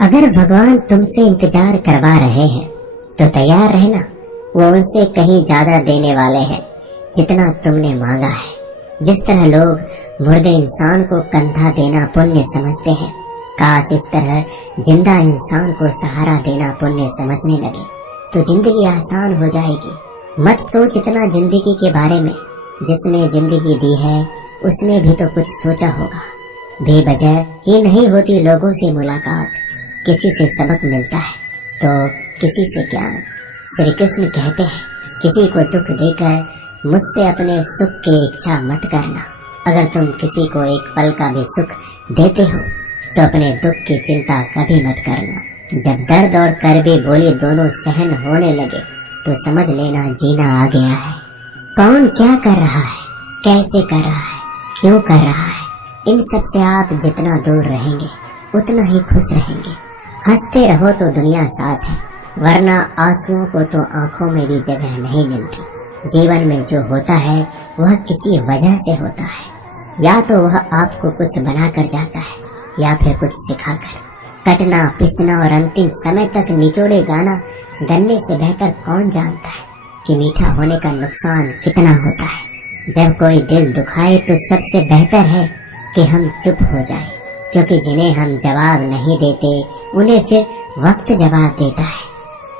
अगर भगवान तुमसे इंतजार करवा रहे हैं तो तैयार रहना। वो उनसे कहीं ज्यादा देने वाले हैं जितना तुमने मांगा है। जिस तरह लोग मुर्दे इंसान को कंधा देना पुण्य समझते हैं, काश इस तरह जिंदा इंसान को सहारा देना पुण्य समझने लगे तो जिंदगी आसान हो जाएगी। मत सोच इतना जिंदगी के बारे में। जिसने जिंदगी दी है उसने भी तो कुछ सोचा होगा। बेवजह ही नहीं होती लोगों से मुलाकात, किसी से सबक मिलता है तो किसी से ज्ञान। श्री कृष्ण कहते हैं, किसी को दुख देकर मुझसे अपने सुख की इच्छा मत करना। अगर तुम किसी को एक पल का भी सुख देते हो तो अपने दुख की चिंता कभी मत करना। जब दर्द और करबे बोली दोनों सहन होने लगे तो समझ लेना जीना आ गया है। कौन क्या कर रहा है, कैसे कर रहा है, क्यों कर रहा है, इन सब से आप जितना दूर रहेंगे उतना ही खुश रहेंगे। हंसते रहो तो दुनिया साथ है, वरना आंसुओं को तो आंखों में भी जगह नहीं मिलती। जीवन में जो होता है वह किसी वजह से होता है। या तो वह आपको कुछ बनाकर जाता है या फिर कुछ सिखाकर। कटना, पिसना और अंतिम समय तक निचोड़े जाना गन्ने से बेहतर कौन जानता है कि मीठा होने का नुकसान कितना होता है। जब कोई दिल दुखाए तो सबसे बेहतर है कि हम चुप हो जाएं, क्योंकि जिन्हें हम जवाब नहीं देते उन्हें फिर वक्त जवाब देता है।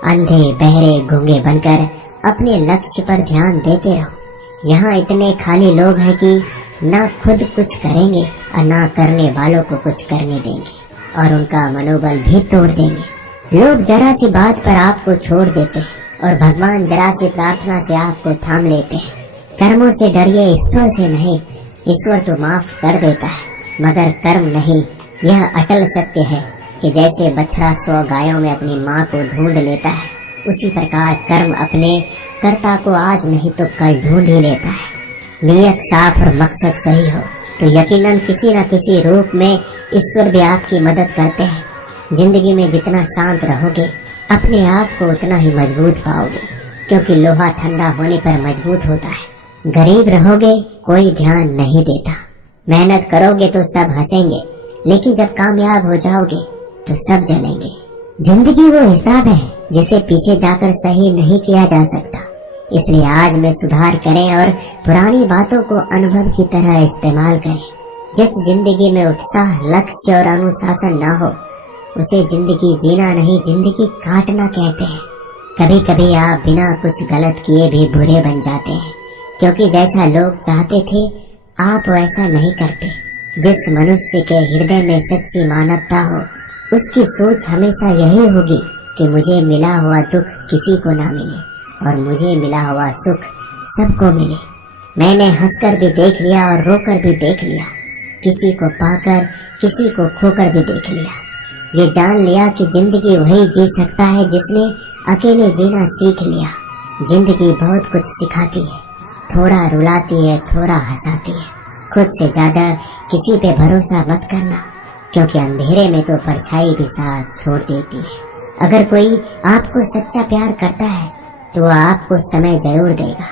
अंधे बहरे गूंगे बनकर अपने लक्ष्य पर ध्यान देते रहो। यहाँ इतने खाली लोग हैं कि ना खुद कुछ करेंगे और ना करने वालों को कुछ करने देंगे और उनका मनोबल भी तोड़ देंगे। लोग जरा सी बात पर आपको छोड़ देते हैं और भगवान जरा सी प्रार्थना से आपको थाम लेते हैं। कर्मों से डरिए, ईश्वर से नहीं। ईश्वर तो माफ कर देता है मगर कर्म नहीं। यह अटल सत्य है कि जैसे बछड़ा 100 गायों में अपनी माँ को ढूंढ लेता है, उसी प्रकार कर्म अपने कर्ता को आज नहीं तो कल ढूंढ ही लेता है। नियत साफ और मकसद सही हो तो यकीनन किसी न किसी रूप में ईश्वर भी आपकी मदद करते हैं। जिंदगी में जितना शांत रहोगे अपने आप को उतना ही मजबूत पाओगे, क्योंकि लोहा ठंडा होने पर मजबूत होता है। गरीब रहोगे कोई ध्यान नहीं देता। मेहनत करोगे तो सब हंसेंगे, लेकिन जब कामयाब हो जाओगे तो सब जलेंगे। जिंदगी वो हिसाब है जिसे पीछे जाकर सही नहीं किया जा सकता। इसलिए आज में सुधार करें और पुरानी बातों को अनुभव की तरह इस्तेमाल करें। जिस जिंदगी में उत्साह, लक्ष्य और अनुशासन ना हो उसे जिंदगी जीना नहीं, जिंदगी काटना कहते हैं। कभी कभी आप बिना कुछ गलत किए भी बुरे बन जाते हैं, क्योंकि जैसा लोग चाहते थे आप वैसा नहीं करते। जिस मनुष्य के हृदय में सच्ची मानवता हो उसकी सोच हमेशा यही होगी कि मुझे मिला हुआ दुख किसी को ना मिले और मुझे मिला हुआ सुख सबको मिले। मैंने हंसकर भी देख लिया और रोकर भी देख लिया, किसी को पाकर किसी को खोकर भी देख लिया। ये जान लिया कि जिंदगी वही जी सकता है जिसने अकेले जीना सीख लिया। जिंदगी बहुत कुछ सिखाती है, थोड़ा रुलाती है, थोड़ा हंसाती है। खुद से ज्यादा किसी पे भरोसा मत करना, क्योंकि अंधेरे में तो परछाई भी साथ छोड़ देती है। अगर कोई आपको सच्चा प्यार करता है तो वह आपको समय जरूर देगा,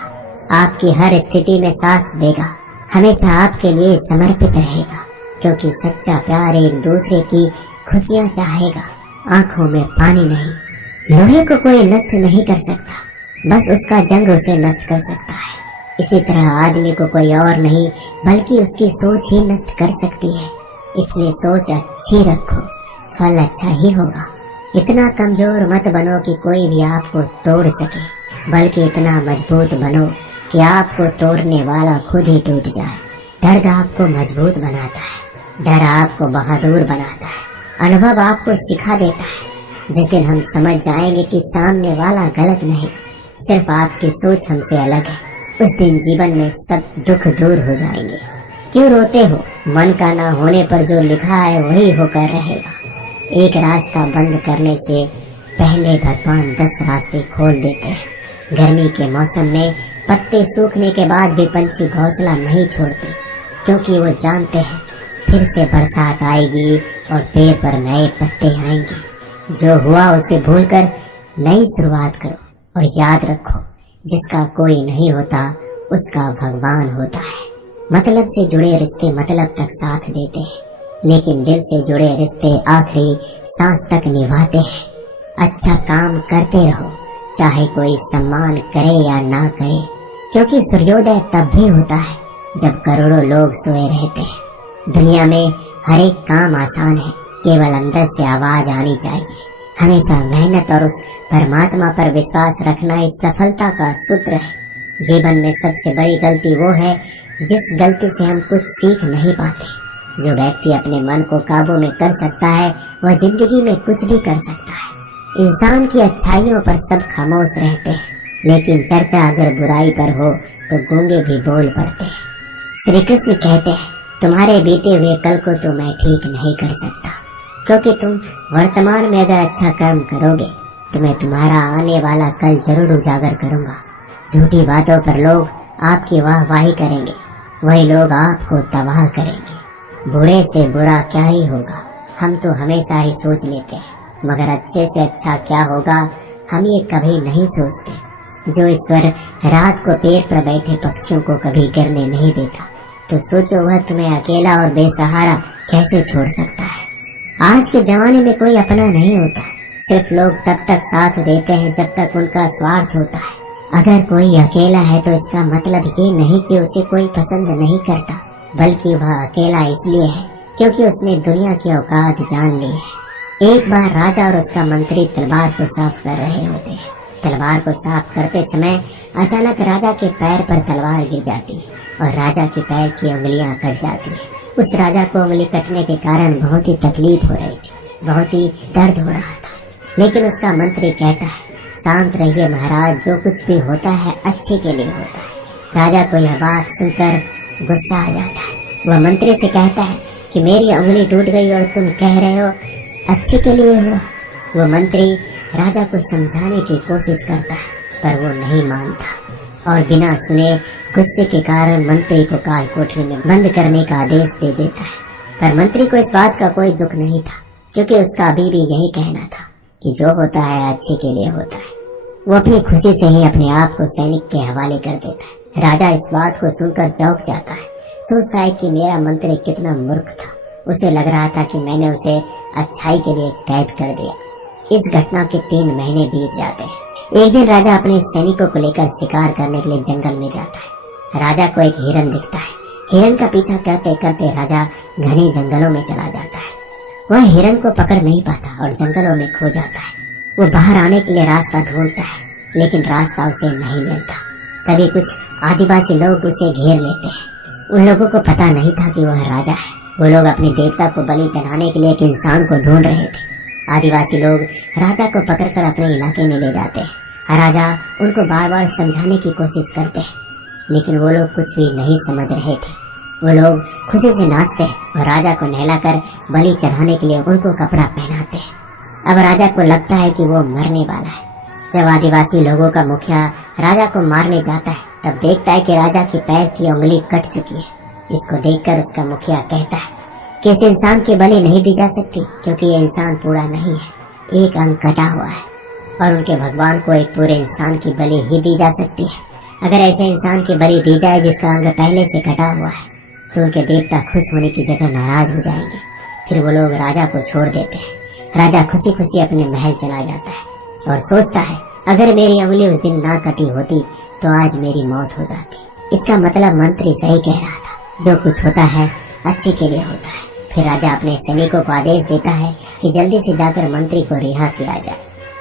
आपकी हर स्थिति में साथ देगा, हमेशा आपके लिए समर्पित रहेगा, क्योंकि सच्चा प्यार एक दूसरे की खुशियाँ चाहेगा, आंखों में पानी नहीं। लोहे को कोई नष्ट नहीं कर सकता, बस उसका जंग उसे नष्ट कर सकता है। इसी तरह आदमी को कोई और नहीं बल्कि उसकी सोच ही नष्ट कर सकती है। इसलिए सोच अच्छी रखो, फल अच्छा ही होगा। इतना कमजोर मत बनो कि कोई भी आपको तोड़ सके, बल्कि इतना मजबूत बनो कि आपको तोड़ने वाला खुद ही टूट जाए। दर्द आपको मजबूत बनाता है, डर आपको बहादुर बनाता है, अनुभव आपको सिखा देता है। जिस दिन हम समझ जाएंगे कि सामने वाला गलत नहीं, सिर्फ आपकी सोच हमसे अलग है, उस दिन जीवन में सब दुख दूर हो जाएंगे। क्यों रोते हो? मन का ना होने पर जो लिखा है वही होकर रहेगा। एक रास्ता बंद करने से पहले भगवान 10 रास्ते खोल देते हैं। गर्मी के मौसम में पत्ते सूखने के बाद भी पंछी घोंसला नहीं छोड़ते, क्योंकि वो जानते हैं फिर से बरसात आएगी और पेड़ पर नए पत्ते आएंगे। जो हुआ उसे भूलकर नई शुरुआत करो और याद रखो, जिसका कोई नहीं होता उसका भगवान होता है। मतलब से जुड़े रिश्ते मतलब तक साथ देते हैं, लेकिन दिल से जुड़े रिश्ते आखिरी सांस तक निभाते हैं। अच्छा काम करते रहो, चाहे कोई सम्मान करे या ना करे, क्योंकि सूर्योदय तब भी होता है जब करोड़ों लोग सोए रहते हैं। दुनिया में हर एक काम आसान है, केवल अंदर से आवाज आनी चाहिए। हमेशा मेहनत और उस परमात्मा पर विश्वास रखना इस सफलता का सूत्र है। जीवन में सबसे बड़ी गलती वो है जिस गलती से हम कुछ सीख नहीं पाते। जो व्यक्ति अपने मन को काबू में कर सकता है वह जिंदगी में कुछ भी कर सकता है। इंसान की अच्छाइयों पर सब खामोश रहते हैं, लेकिन चर्चा अगर बुराई पर हो तो गूंगे भी बोल पड़ते हैं। श्री कृष्ण कहते हैं, तुम्हारे बीते हुए कल को तो मैं ठीक नहीं कर सकता, क्योंकि तुम वर्तमान में अगर अच्छा कर्म करोगे तो मैं तुम्हारा आने वाला कल जरूर उजागर करूंगा। झूठी बातों पर लोग आपकी वाहवाही करेंगे, वही लोग आपको तबाह करेंगे। बुरे से बुरा क्या ही होगा, हम तो हमेशा ही सोच लेते हैं, मगर अच्छे से अच्छा क्या होगा हम ये कभी नहीं सोचते। जो ईश्वर रात को पेड़ पर बैठे पक्षियों को कभी गिरने नहीं देता, तो सोचो वह तुम्हें अकेला और बेसहारा कैसे छोड़ सकता है। आज के जमाने में कोई अपना नहीं होता, सिर्फ लोग तब तक साथ देते हैं जब तक उनका स्वार्थ होता है। अगर कोई अकेला है तो इसका मतलब ये नहीं कि उसे कोई पसंद नहीं करता, बल्कि वह अकेला इसलिए है क्योंकि उसने दुनिया की औकात जान ली है। एक बार राजा और उसका मंत्री तलवार को साफ कर रहे होते हैं। तलवार को साफ करते समय अचानक राजा के पैर पर तलवार गिर जाती है और राजा के पैर की उंगलियां कट जाती है। उस राजा को उंगली कटने के कारण बहुत ही तकलीफ हो रही थी, बहुत ही दर्द हो रहा था, लेकिन उसका मंत्री कहता है, शांत रहिए महाराज, जो कुछ भी होता है अच्छे के लिए होता है। राजा को यह बात सुनकर गुस्सा आ जाता है। वह मंत्री से कहता है कि मेरी उंगली टूट गई और तुम कह रहे हो अच्छे के लिए हुआ। वो मंत्री राजा को समझाने की कोशिश करता है, पर वो नहीं मानता और बिना सुने गुस्से के कारण मंत्री को काल कोठरी में बंद करने का आदेश दे देता है। पर मंत्री को इस बात का कोई दुख नहीं था, क्योंकि उसका अभी भी यही कहना था कि जो होता है अच्छे के लिए होता है। वो अपनी खुशी से ही अपने आप को सैनिक के हवाले कर देता है। राजा इस बात को सुनकर चौंक जाता है, सोचता है कि मेरा मंत्री कितना मूर्ख था। उसे लग रहा था कि मैंने उसे अच्छाई के लिए कैद कर दिया। इस घटना के 3 महीने बीत जाते हैं। एक दिन राजा अपने सैनिकों को लेकर शिकार करने के लिए जंगल में जाता है। राजा को एक हिरन दिखता है। हिरन का पीछा करते करते राजा घने जंगलों में चला जाता है। वह हिरन को पकड़ नहीं पाता और जंगलों में खो जाता है। वो बाहर आने के लिए रास्ता ढूंढता है, लेकिन रास्ता उसे नहीं मिलता। तभी कुछ आदिवासी लोग उसे घेर लेते हैं। उन लोगों को पता नहीं था कि वह राजा है। वो लोग अपने देवता को बलि चढ़ाने के लिए एक इंसान को ढूंढ रहे थे। आदिवासी लोग राजा को पकड़कर अपने इलाके में ले जाते हैं। राजा उनको बार बार समझाने की कोशिश करते हैं, लेकिन वो लोग कुछ भी नहीं समझ रहे थे। वो लोग खुशी से नाचते हैं और राजा को नहलाकर बलि चढ़ाने के लिए उनको कपड़ा पहनाते हैं। अब राजा को लगता है कि वो मरने वाला है। जब आदिवासी लोगों का मुखिया राजा को मारने जाता है, तब देखता है कि राजा के पैर की उंगली कट चुकी है। इसको देखकर उसका मुखिया कहता है कि इस इंसान की बलि नहीं दी जा सकती, क्योंकि ये इंसान पूरा नहीं है, एक अंग कटा हुआ है, और उनके भगवान को एक पूरे इंसान की बलि ही दी जा सकती है। अगर ऐसे इंसान की बलि दी जाए जिसका अंग पहले से कटा हुआ है, तो उनके देवता खुश होने की जगह नाराज हो जाएंगे। फिर वो लोग राजा को छोड़ देते हैं। राजा खुशी खुशी अपने महल चला जाता है और सोचता है, अगर मेरी उंगली उस दिन ना कटी होती तो आज मेरी मौत हो जाती। इसका मतलब मंत्री सही कह रहा था, जो कुछ होता है अच्छे के लिए होता है। फिर राजा अपने सैनिकों को आदेश देता है कि जल्दी से जाकर मंत्री को रिहा किया जाए।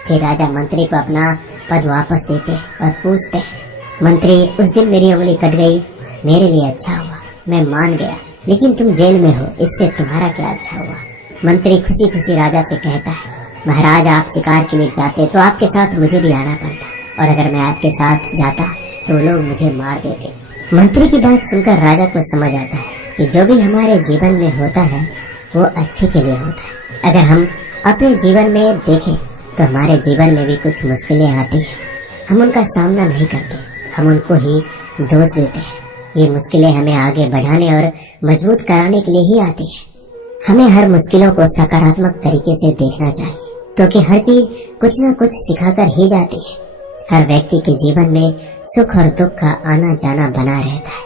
फिर राजा मंत्री को अपना पद वापस देते और पूछते हैं, मंत्री, उस दिन मेरी उंगली कट गई, मेरे लिए अच्छा हुआ, मैं मान गया, लेकिन तुम जेल में हो, इससे तुम्हारा क्या अच्छा हुआ। मंत्री खुशी खुशी राजा से कहता है, महाराज, आप शिकार के लिए जाते तो आपके साथ मुझे भी आना पड़ता, और अगर मैं आपके साथ जाता तो लोग मुझे मार देते। मंत्री की बात सुनकर राजा को समझ आता है कि जो भी हमारे जीवन में होता है वो अच्छे के लिए होता है। अगर हम अपने जीवन में देखें तो हमारे जीवन में भी कुछ मुश्किलें आती हैं, हम उनका सामना नहीं करते, हम उनको ही दोष देते हैं। ये मुश्किलें हमें आगे बढ़ाने और मजबूत कराने के लिए ही आती है। हमें हर मुश्किलों को सकारात्मक तरीके से देखना चाहिए, क्योंकि हर चीज कुछ न कुछ सिखाकर ही जाती है। हर व्यक्ति के जीवन में सुख और दुख का आना जाना बना रहता है।